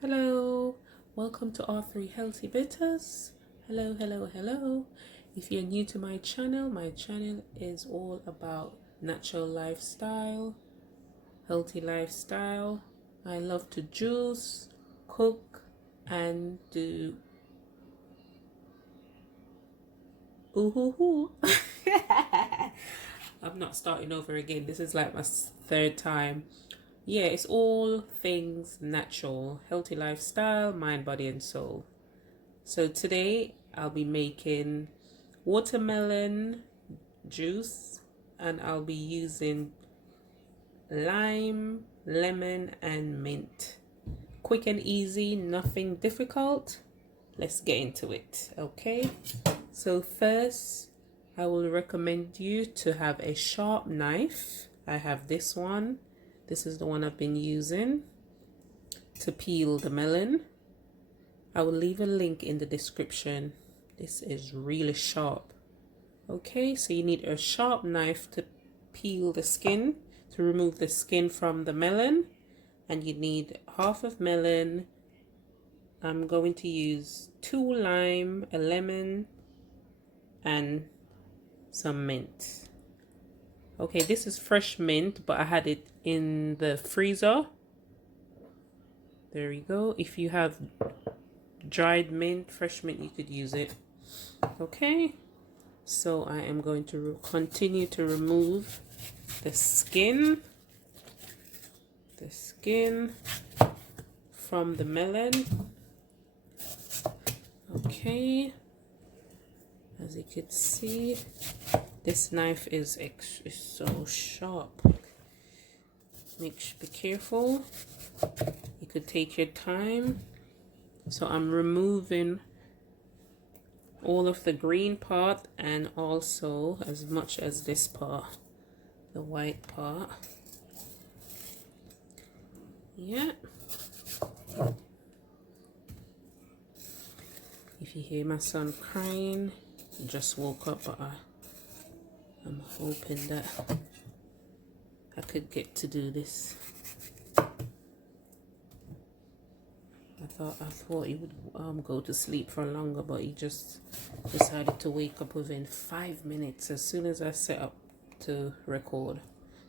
Hello, welcome to our three healthy bitters. Hello, hello, hello. If you're new to my channel is all about natural lifestyle, healthy lifestyle. I love to juice, cook, and do ooh hoo hoo. I'm not starting over again. This is like my third time. Yeah, it's all things natural, healthy lifestyle, mind, body, and soul. So today I'll be making watermelon juice and I'll be using lime, lemon, and mint. Quick and easy, nothing difficult. Let's get into it, okay? So first, I will recommend you to have a sharp knife. I have this one. This is the one I've been using to peel the melon. I will leave a link in the description. This is really sharp. Okay, so you need a sharp knife to peel the skin, to remove the skin from the melon. And you need half of melon. I'm going to use 2 lime, a lemon, and some mint. Okay, this is fresh mint, but I had it in the freezer. There we go. If you have dried mint, fresh mint, you could use it. Okay, so I am going to continue to remove the skin from the melon. Okay, as you can see, this knife is so sharp. Be careful. You could take your time. So I'm removing all of the green part and also as much as this part, the white part. Yeah. If you hear my son crying, he just woke up, but I'm hoping that I could get to do this. I thought he would go to sleep for longer, but he just decided to wake up within 5 minutes as soon as I set up to record.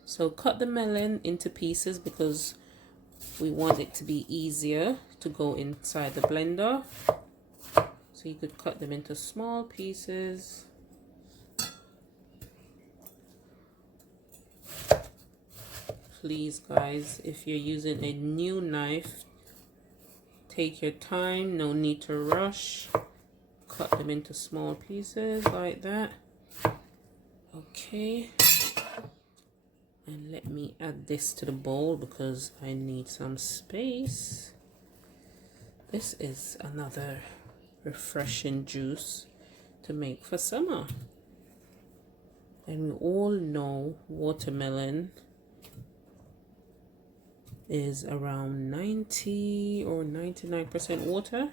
So cut the melon into pieces because we want it to be easier to go inside the blender. So you could cut them into small pieces. Please guys, if you're using a new knife, take your time, no need to rush. Cut them into small pieces like that. Okay. And let me add this to the bowl because I need some space. This is another refreshing juice to make for summer. And we all know watermelon is around 90 or 99% water,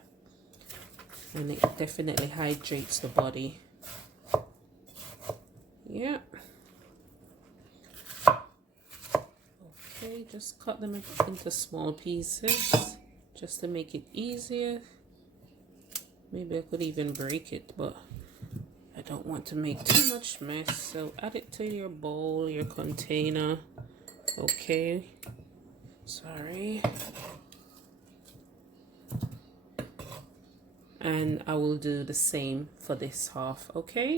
and it definitely hydrates the body. Yeah. Okay, just cut them into small pieces just to make it easier. Maybe I could even break it, but I don't want to make too much mess. So add it to your bowl, your container. Okay. Sorry. And I will do the same for this half, okay?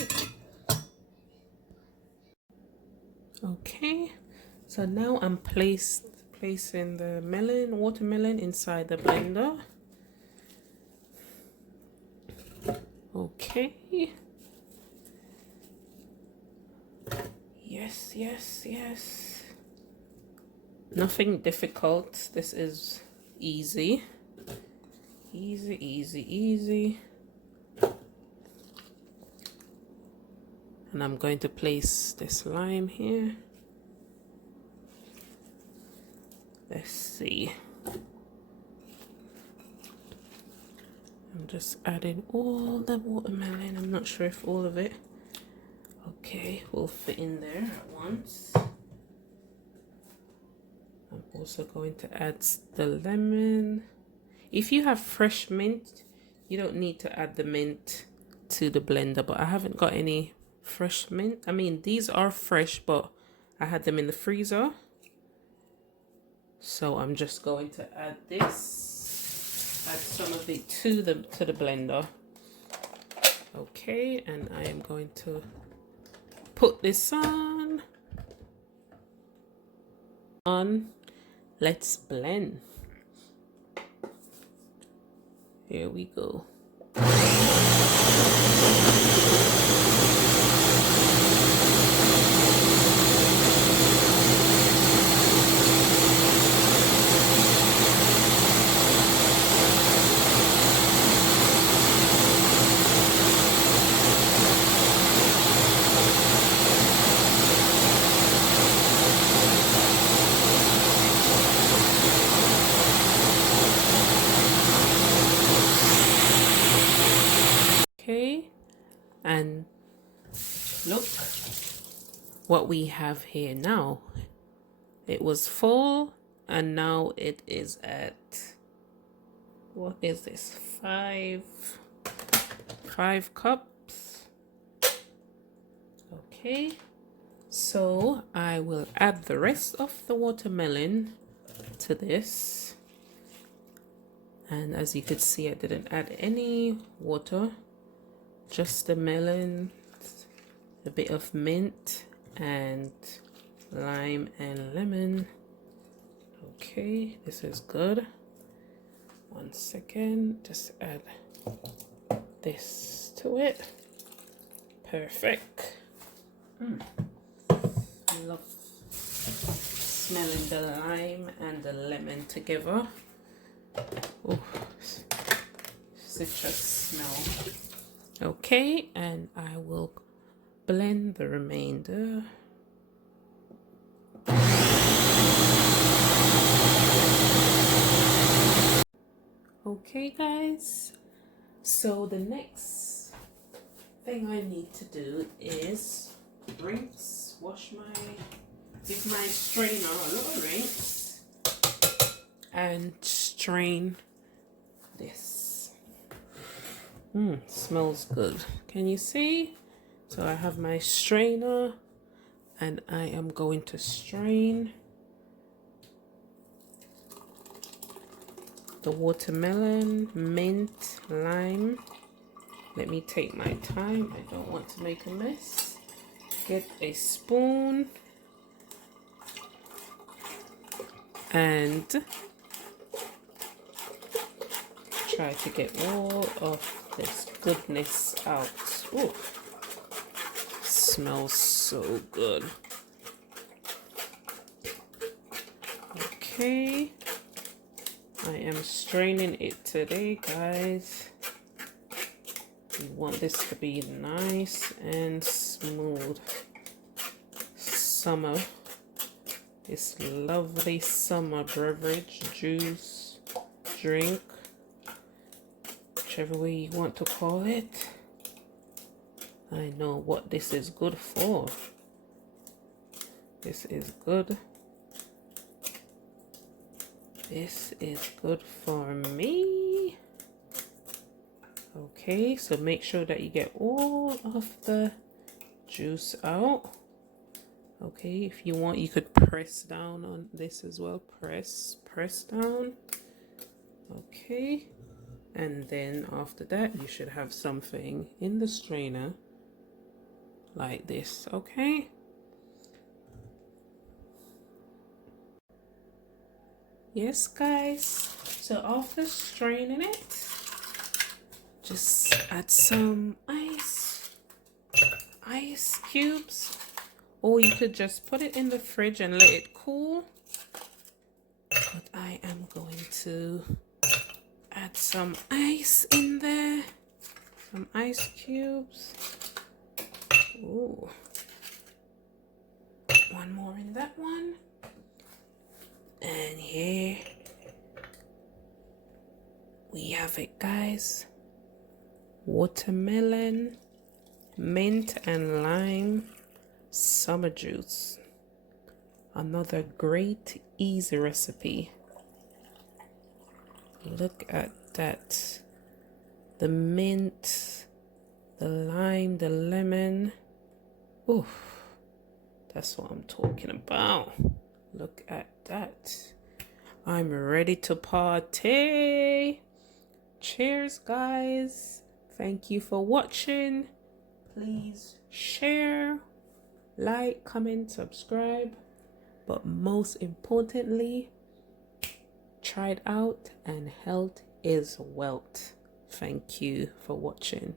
Okay, so now I'm placing the watermelon inside the blender. Okay. Yes, yes, yes. Nothing difficult. This is easy. Easy, easy, easy. And I'm going to place this lime here. Let's see. I'm just adding all the watermelon. I'm not sure if all of it, okay, will fit in there at once. I'm also going to add the lemon. If you have fresh mint, you don't need to add the mint to the blender, but I haven't got any fresh mint. I mean, these are fresh, but I had them in the freezer. So I'm just going to add this, add some of it to the blender. Okay, and I am going to put this on. Let's blend. Here we go. Okay, and look what we have here now. It was full and now it is at, what is this, five cups. Okay, so I will add the rest of the watermelon to this, and as you could see, I didn't add any water, just the melon, a bit of mint and lime and lemon. Okay, this is good. 1 second, just add this to it. Perfect. I love smelling the lime and the lemon together. Oh, citrus smell. Okay, and I will blend the remainder. Okay guys, so the next thing I need to do is rinse, give my strainer a little rinse and strain this. Smells good. Can you see? So I have my strainer and I am going to strain the watermelon, mint, lime. Let me take my time. I don't want to make a mess. Get a spoon and try to get all of this goodness out. Ooh, smells so good. Okay, I am straining it today, guys. We want this to be nice and smooth. Summer, this lovely summer beverage, juice, drink, whichever way you want to call it. I know what this is good for. This is good. This is good for me. Okay, so make sure that you get all of the juice out. Okay, if you want, you could press down on this as well. Press down. Okay, and then after that, you should have something in the strainer like this. Okay. Yes, guys. So after straining it, just add some ice cubes, or you could just put it in the fridge and let it cool. But I am going to add some ice in there, some ice cubes. Ooh, one more in that one. And here we have it, guys. Watermelon, mint and lime summer juice. Another great easy recipe. Look at that. The mint, the lime, the lemon. Ooh, that's what I'm talking about. Look at that. I'm ready to party. Cheers, guys. Thank you for watching. Please share, like, comment, subscribe. But most importantly, try it out, and health is wealth. Thank you for watching.